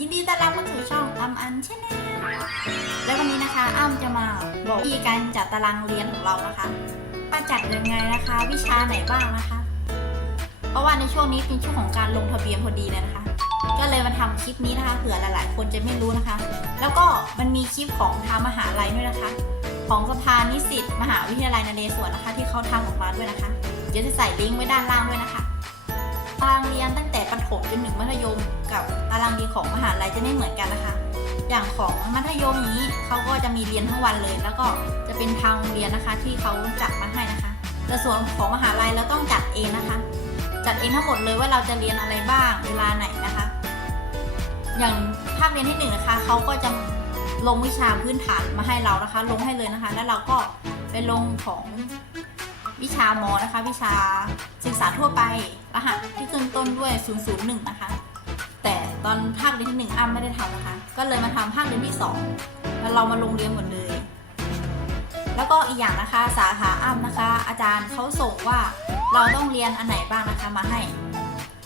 ยินดีต้อนรับเข้าสู่ช่องตำอันชแนลและวันนี้นะคะอ้ำจะมาบอกวิธีการจัดตารางเรียนของเรานะคะว่าจัดยังไงนะคะ วิชาไหนบ้างนะคะ เพราะว่าในช่วงนี้เป็นช่วงของการลงทะเบียนพอดีเลยนะคะ ก็เลยมาทำคลิปนี้นะคะเผื่อหลาย ๆ คนจะไม่รู้นะคะ แล้วก็มันมีคลิปของทางมหาลัยด้วยนะคะ ของสภานิสิตมหาวิทยาลัยนเรศวรนะคะ ที่เขาทำออกมาด้วยนะคะเดี๋ยวจะใส่ลิงก์ไว้ด้านล่างด้วยนะคะ ตารางเรียนตั้งแต่ประถมจนถึงมัธยม กับตารางเรียนของมหาลัยจะไม่เหมือนกันนะคะ อย่างของมัธยมนี้เขาก็จะมีเรียนทั้งวันเลย แล้วก็จะเป็นทางโรงเรียนนะคะที่เขาจัดมาให้นะคะ แต่ส่วนของมหาลัยเราต้องจัดเองนะคะ จัดเองทั้งหมดเลยว่าเราจะเรียนอะไรบ้างเวลาไหนนะคะ อย่างภาคเรียนที่หนึ่งนะคะเขาก็จะลงวิชาพื้นฐานมาให้เรานะคะ ลงให้เลยนะคะ แล้วเราก็ไปลงของ วิชามอนะคะ วิชาศึกษาทั่วไปรหัสที่ขึ้นต้นด้วย 001 นะคะ แต่ตอนภาคเรียนที่หนึ่งอ้ำไม่ได้ทำนะคะ ก็เลยมาทำภาคเรียนที่สองแล้วเรามาลงเรียนหมดเลย แล้วก็อีกอย่างนะคะสาขาอ้ำนะคะ อาจารย์เขาส่งว่าเราต้องเรียนอันไหนบ้างนะคะมาให้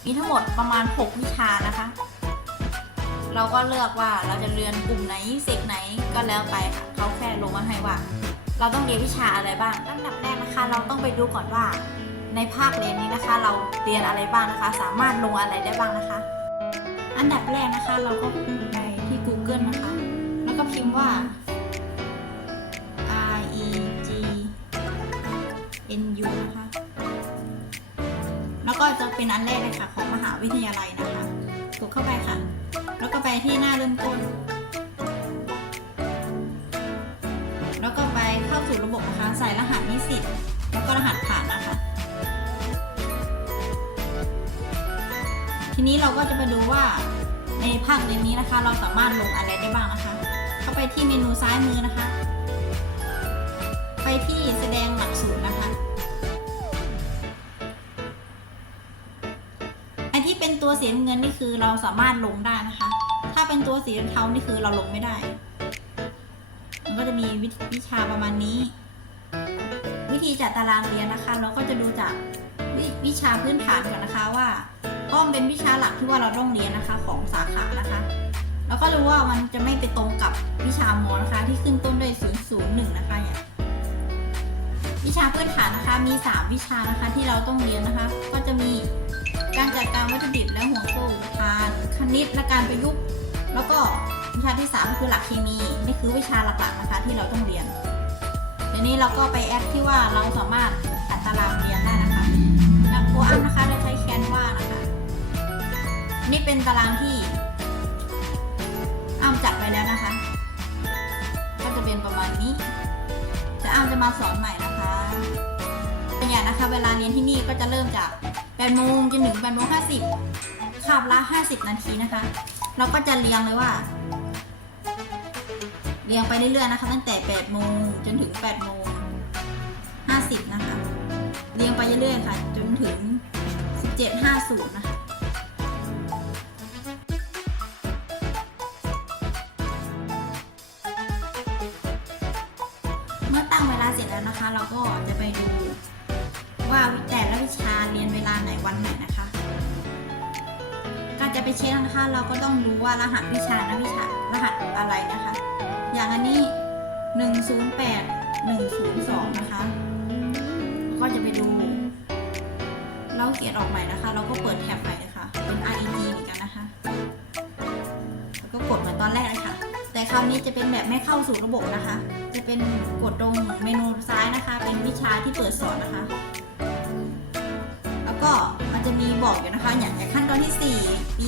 มีทั้งหมดประมาณ 6 วิชานะคะ เราก็เลือกว่าเราจะเรียนกลุ่มไหนเซกไหนก็แล้วไปค่ะเขาแค่ลงมาให้ว่า เราต้องเรียนวิชาอะไรบ้างอันดับแรกนะคะ เราต้องไปดูก่อนว่า ในภาคเรียนนี้นะคะ เราเรียนอะไรบ้างนะคะ สามารถลงอะไรได้บ้างนะคะ อันดับแรกนะคะ เราก็ไปที่ Google นะคะ แล้วก็พิมพ์ว่า R E G N U นะคะ แล้วก็จะเป็นอันแรกเลยค่ะของมหาวิทยาลัยนะคะ กดเข้าไปค่ะ แล้วก็ไปที่หน้าเริ่มต้น บบนะคะ ใส่รหัสนิสิตแล้วก็รหัสผ่านนะคะ ทีนี้เราก็จะมาดูว่าในภาคเรียนนี้นะคะ เราสามารถลงอะไรได้บ้างนะคะ เข้าไปที่เมนูซ้ายมือนะคะ ไปที่แสดงหลักสูตรนะคะไอที่เป็นตัวสีเงินนี่คือเราสามารถลงได้นะคะ ถ้าเป็นตัวสีเทานี่คือเราลงไม่ได้ มันก็จะมีวิวิชาประมาณนี้ วิธีจัดตารางเรียนนะคะ เราก็จะดูจากววิชาพื้นฐานก่อนนะคะว่าอ้อมเป็นวิชาหลักที่ว่าเราต้องเรียนนะคะของสาขานะคะ แล้วก็รู้ว่ามันจะไม่ไปตรงกับวิชามอนะคะ ที่ขึ้นต้นด้วย001นะคะเนี่ยวิชาพื้นฐานนะคะมี 3 วิชานะคะที่เราต้องเรียนนะคะ ก็จะมีการจัดการวัตถุดิบและห่วงโซ่อุปทาน คณิตและการประยุกต์ แล้วก็วิชาที่ 3 คือหลักเคมีนี่คือวิชาหลักๆนะคะที่เราต้องเรียน ดี๋ยวนี้เราก็ไปแอปที่ว่าเราสามารถจัดตารางเรียนได้นะคะอย่างโคอัมนะคะเราใช้แคนวานะคะ นี่เป็นตารางที่อ้ามจัดไปแล้วนะคะ ก็จะเป็นประมาณนี้แต่อ้ามจะมาสอนใหม่นะคะเป็นอย่างนะคะ เวลาเรียนที่นี่ก็จะเริ่มจาก8โมงจนถึง8โมง50คาบละ50นาทีนะคะ เราก็จะเรียงเลยว่า เรียงไปเรื่อยๆนะคะ ตั้งแต่8โมงจนถึง8โมง50 นะคะ เรียงไปเรื่อยๆค่ะ จนถึง 1750 นะคะเมื่อตั้งเวลาเสร็จแล้วนะคะ เราก็จะไปดูว่าแต่ละวิชาเรียนเวลาไหนวันไหนนะคะ การจะไปเช็คนะคะ เราก็ต้องดูว่ารหัสวิชานะวิชารหัสอะไรนะคะ อย่างอันนี้ 108 102 นะคะ ก็จะไปดู เราเขียนออกใหม่นะคะ เราก็เปิดแท็บใหม่เลยค่ะเป็น REG เหมือนกันนะคะ แล้วก็กดเหมือนตอนแรกเลยค่ะ แต่คราวนี้จะเป็นแบบไม่เข้าสู่ระบบนะคะ จะเป็นกดตรงเมนูซ้ายนะคะ เป็นวิชาที่เปิดสอนนะคะ แล้วก็มันจะมีบอกอยู่นะคะ อย่างขั้นตอนที่ 4 ปี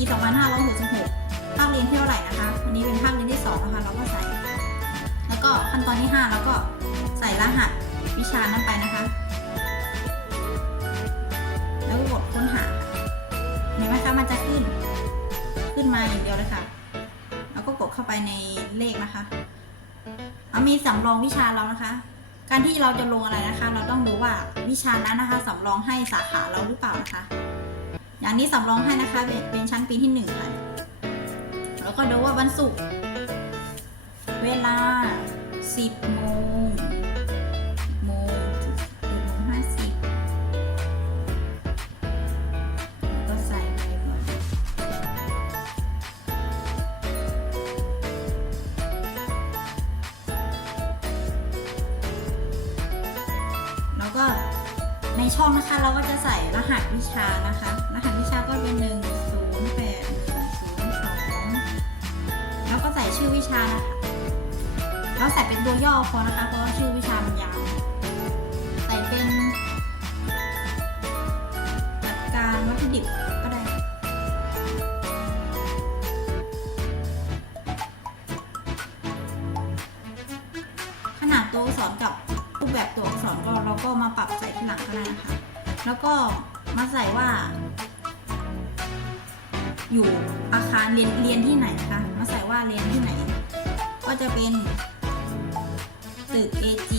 2566ภาคเรียนที่เท่าไหร่นะคะ วันนี้เป็นภาคเรียนที่ 2 นะคะ เราก็ใส่ แล้วก็ขั้นตอนที่ 5 แล้วก็ใส่รหัสวิชานั้นไปนะคะ แล้วกดค้นหาเห็นไหมคะมันจะขึ้น ขึ้นมาอย่างเดียวเลยค่ะ แล้วก็กดเข้าไปในเลขนะคะเอามีสำรองวิชาเรานะคะ การที่เราจะลงอะไรนะคะ เราต้องดูว่าวิชานั้นนะคะสำรองให้สาขาเราหรือเปล่านะคะ อย่างนี้สำรองให้นะคะเป็นชั้นปีที่หนึ่งค่ะแล้วก็ดูว่าวันศุกร์ เวลา 10โมงโมงถึงโมง50าสิบก็ใส่ไปก่อนแล้วก็ในช่องนะคะเราก็จะใส่รหัสวิชานะคะ รหัสวิชาก็เป็นหนึ่งศูนย์แปดศูนย์สองแล้วก็ใส่ชื่อวิชานะคะ เราใส่เป็นตัวย่อพอนะคะ เพราะว่าชื่อวิชามันยาวใส่เป็นจัดการวัตถุดิบก็ได้ขนาดตัวอักษรกับรูปแบบตัวอักษรก็เราก็มาปรับใส่ทีหลังก็ได้นะคะ แล้วก็มาใส่ว่า อยู่อาคารเรียนเรียนที่ไหนนะคะ มาใส่ว่าเรียนที่ไหน ก็จะเป็น ตึก AG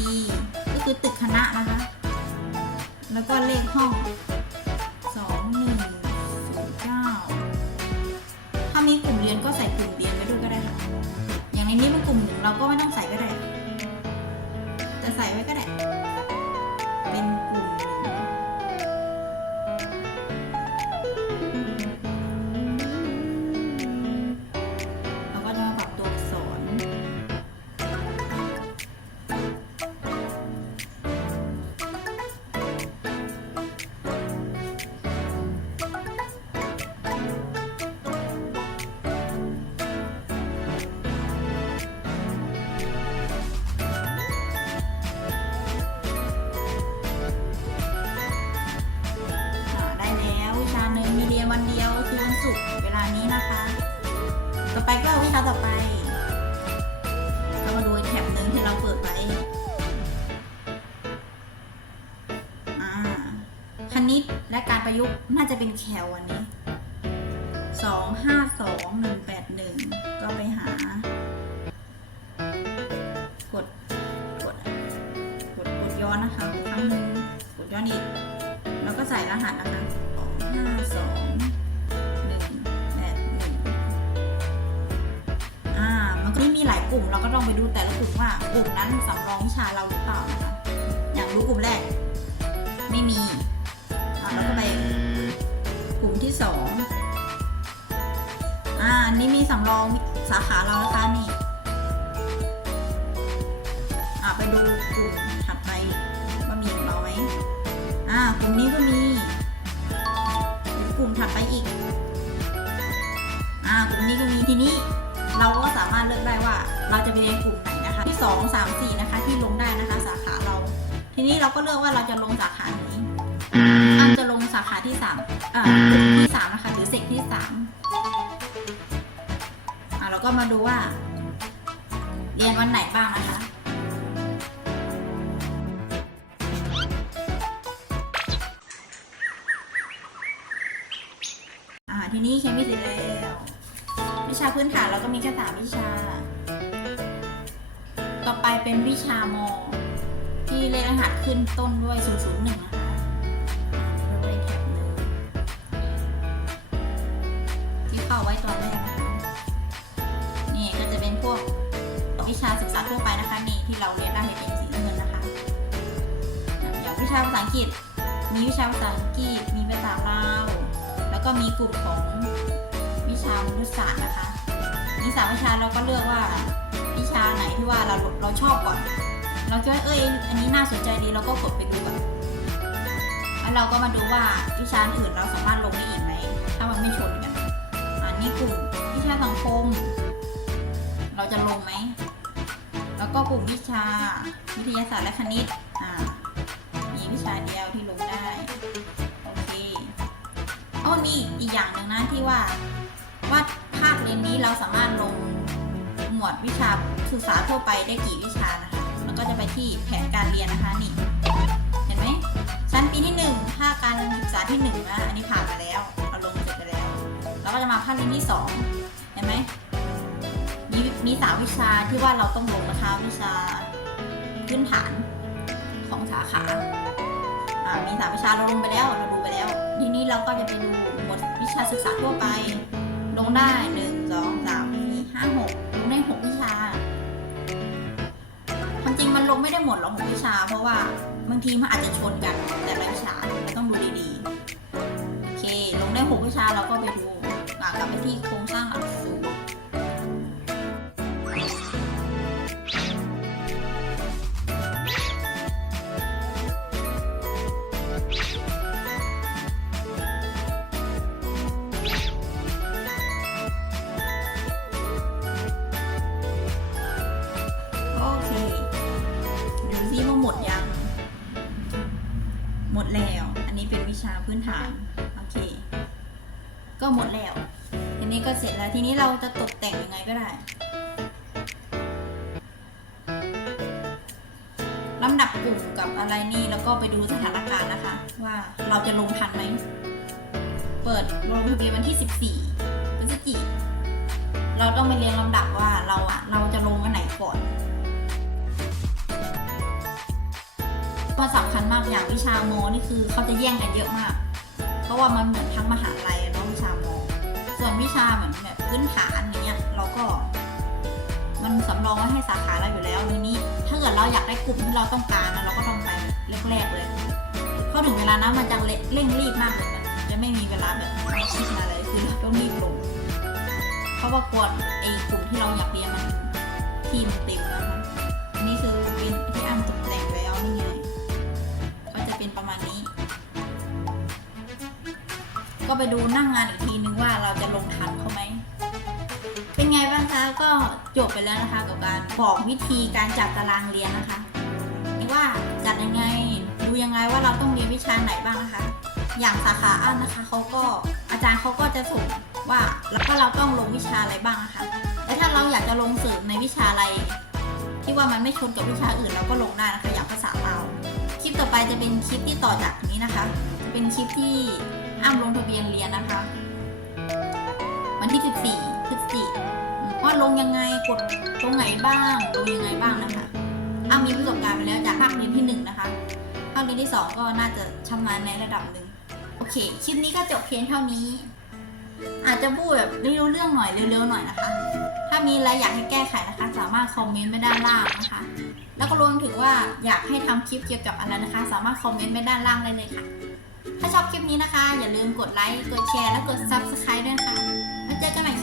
ก็คือตึกคณะนะคะ แล้วก็เลขห้อง2109ถ้ามีกลุ่มเรียนก็ใส่กลุ่มเรียนไว้ด้วยก็ได้ค่ะ อย่างในนี้เป็นกลุ่มหนึ่งเราก็ไม่ต้องใส่ ต่อไปก็วิชาต่อไป เรามาดูแถบหนึ่งที่เราเปิดไว้อ่าคณิตและการประยุกต์น่าจะเป็นแคลวันนี้ สองห้าสองหนึ่งแปดหนึ่งก็ไปหา กด กด กดกดย้อนนะคะครั้งหนึ่งกดย้อนอีก แล้วก็ใส่รหัสนะคะสองห้าสอง กลุ่มเราก็ต้องไปดูแต่ละกลุ่มว่ากลุ่มนั้นสำรองวิชาเราหรือเปล่านะคะอย่างรู้กลุ่มแรก ไม่มีอ่าเราก็ไปกลุ่มที่สองอ่าอันนี่มีสำรองสาขาเรานะคะนี่อ่าไปดูกลุ่มถัดไปว่ามีของเราไหมอ่ากลุ่มนี้ก็มีกลุ่มถัดไปอีก อ่ากลุ่มนี้ก็มีทีนี้ เราก็สามารถเลือกได้ว่าเราจะไปเรียนกลุ่มไหนนะคะที่สองสามสี่นะคะที่ลงได้นะคะสาขาเรา ทีนี้เราก็เลือกว่าเราจะลงสาขาไหนอันจะลงสาขาที่สามอ่ากลุ่มที่สามนะคะหรือเซกที่สามอ่าเราก็มาดูว่า เรียนวันไหนบ้างนะคะาพื้นฐานเราก็มีแค่สามวิชา ต่อไปเป็นวิชามอ ที่เลขรหัสขึ้นต้นด้วย 001 นะคะอ่าเดี๋ยวเราไปแถบหนึ่งที่เข้าไว้ตอนแรกนะคะนี่ก็จะเป็นพวกวิชาศึกษาทั่วไปนะคะ นี่ที่เราเรียนได้เป็นสีเงินนะคะอย่างวิชาภาษาอังกฤษ มีวิชาภาษาอังกฤษ มีภาษาลาว แล้วก็มีกลุ่มของวิชามนุษยศาสตร์นะคะ มีสามวิชาเราก็เลือกว่าวิชาไหนที่ว่าเราเราชอบก่อน เราคิดว่าเอ้ยอันนี้น่าสนใจดีเราก็กดไปดูก่อนแล้วเราก็มาดูว่าวิชาอื่นเราสามารถลงได้อีกไหมถ้ามันไม่ชนกันอันนี้กลุ่มวิชาสังคม เราจะลงไหมแล้วก็กลุ่มวิชาวิทยาศาสตร์และคณิตอ่ามีวิชาเดียวที่ลงได้โอเคโอ้มีอีกอย่างหนึ่งนะที่ว่าว่า รียนนี้เราสามารถลงหมวดวิชาศึกษาทั่วไปได้กี่วิชานะคะ แล้วก็จะไปที่แผนการเรียนนะคะนี่ เห็นไหมชั้นปีที่หนึ่งภาคการศึกษาที่หนึ่งนะอันนี้ผ่านมาแล้วเราลงเสร็จไปแล้วแล้วก็จะมาภาคเรียนที่สองเห็นไหมมีมีสามวิชาที่ว่าเราต้องลงนะคะวิชาพื้นฐานของสาขาอ่ามีสามวิชาเราลงไปแล้วเราดูไปแล้ว ทีนี้เราก็จะไปดูหมวดวิชาศึกษาทั่วไป ลงได้หนึ่ง ลงไม่ได้หมดหรอกหกวิชา เพราะว่าบางทีมันอาจจะชนกันแต่ละวิชาต้องดูดีๆ โอเค ลงได้หกวิชาเราก็ไปดูกลับไปที่โครงสร้าง ดยัง หมดแล้ว อันนี้เป็นวิชาพื้นฐาน โอเค ก็หมดแล้ว ทีนี้ก็เสร็จแล้ว ทีนี้เราจะตกแต่งยังไงก็ได้ลำดับกลุ่มกับอะไรนี่แล้วก็ไปดูสถานการณ์นะคะ ว่าเราจะลงทันไหม เปิดลงทะเบียนวันที่ 14พฤศจิกเราต้องไปเรียนลำดับว่าเราอะเราจะลงวันไหนก่อน ก็สำคัญมากอย่างวิชาโมนี่คือเขาจะแย่งกันเยอะมาก เพราะว่ามันเหมือนทั้งมหาลัยอะเนาะวิชาโม ส่วนวิชาเหมือนแบบพื้นฐานอย่างเงี้ยเราก็ มันสำรองไว้ให้สาขาเราอยู่แล้วทีนี้ ถ้าเกิดเราอยากได้กลุ่มที่เราต้องการนะเราก็ต้องไปแรกๆเลยเพราะถึงเวลานั้นมันจะเร่งรีบมากเลยนะจะไม่มีเวลาแบบมาคิดมาอะไรคือเราต้องรีบลงเพราะว่ากลัวไอ้กลุ่มที่เราอยากเรียนมันทีมเต็มนะคะอันนี้คือเป็นที่อ้ำตก ก็ไปดูนั่งงานอีกทีนึงว่าเราจะลงทันเขาไหม เป็นไงบ้างคะ ก็จบไปแล้วนะคะ กับการบอกวิธีการจัดตารางเรียนนะคะ ว่าจัดยังไง ดูยังไงว่าเราต้องเรียนวิชาไหนบ้างนะคะ อย่างสาขาอ้านะคะเขาก็อาจารย์เขาก็จะส่งว่าแล้วก็เราต้องลงวิชาอะไรบ้างนะคะแต่ถ้าเราอยากจะลงเสริมในวิชาอะไร ที่ว่ามันไม่ชนกับวิชาอื่นเราก็ลงได้นะคะอย่างภาษาเราคลิปต่อไปจะเป็นคลิปที่ต่อจากนี้นะคะ จะเป็นคลิปที่ อ้ำลงทะเบียนเรียนนะคะ วันที่ 14พฤศจิกายนว่าลงยังไงกดตรงไหนบ้างลงยังไงบ้างนะคะอ้ำมีประสบการณ์ไปแล้วจากภาคเรียนที่หนึ่งนะคะภาคเรียนที่สองก็น่าจะชำนาญในระดับหนึ่งโอเคคลิปนี้ก็จบเพียงเท่านี้ อาจจะพูดแบบไม่รู้เรื่องหน่อยเร็วๆหน่อยนะคะ ถ้ามีอะไรอยากให้แก้ไขนะคะ สามารถคอมเมนต์ไว้ด้านล่างนะคะ แล้วก็รวมถึงว่าอยากให้ทำคลิปเกี่ยวกับอะไรนะคะ สามารถคอมเมนต์ไว้ด้านล่างได้เลยค่ะ ถ้าชอบคลิปนี้นะคะ อย่าลืมกดไลค์ กดแชร์ และกด subscribe ด้วยนะคะ แล้วเจอกันใหม่